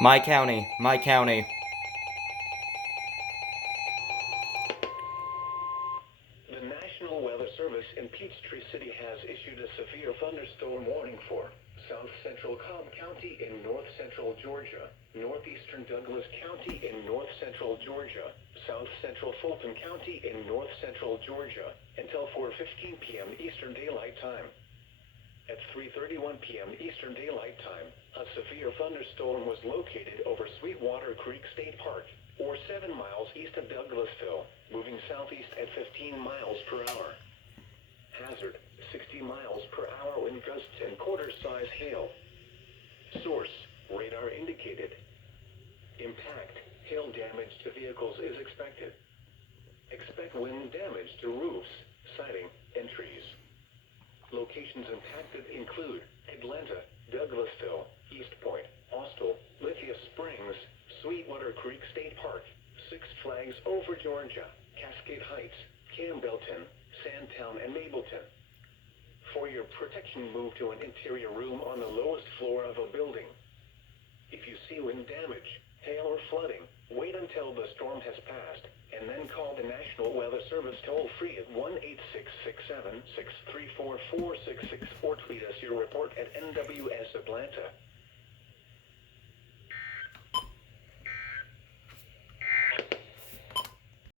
My county, my county. The National Weather Service in Peachtree City has issued a severe thunderstorm warning for south central Cobb County in north central Georgia, northeastern Douglas County in north central Georgia, south central Fulton County in north central Georgia, until 4:15 p.m. Eastern Daylight Time. At 3:31 p.m. Eastern Daylight Time, a severe thunderstorm was located over Sweetwater Creek State Park, or 7 miles east of Douglasville, moving southeast at 15 miles per hour. Hazard, 60 miles per hour wind gusts and quarter-size hail. Source, radar indicated. Impact, hail damage to vehicles is expected. Expect wind damage to roofs, siding, and trees. Locations impacted include Atlanta, Douglasville, East Point, Austell, Lithia Springs, Sweetwater Creek State Park, Six Flags Over Georgia, Cascade Heights, Campbellton, Sandtown, and Mableton. For your protection, move to an interior room on the lowest floor of a building. If you see wind damage, hail, or flooding, wait until the storm has passed, and then call the National Weather Service toll-free at 1-866-7-634-4664 or tweet us your report at NWS Atlanta.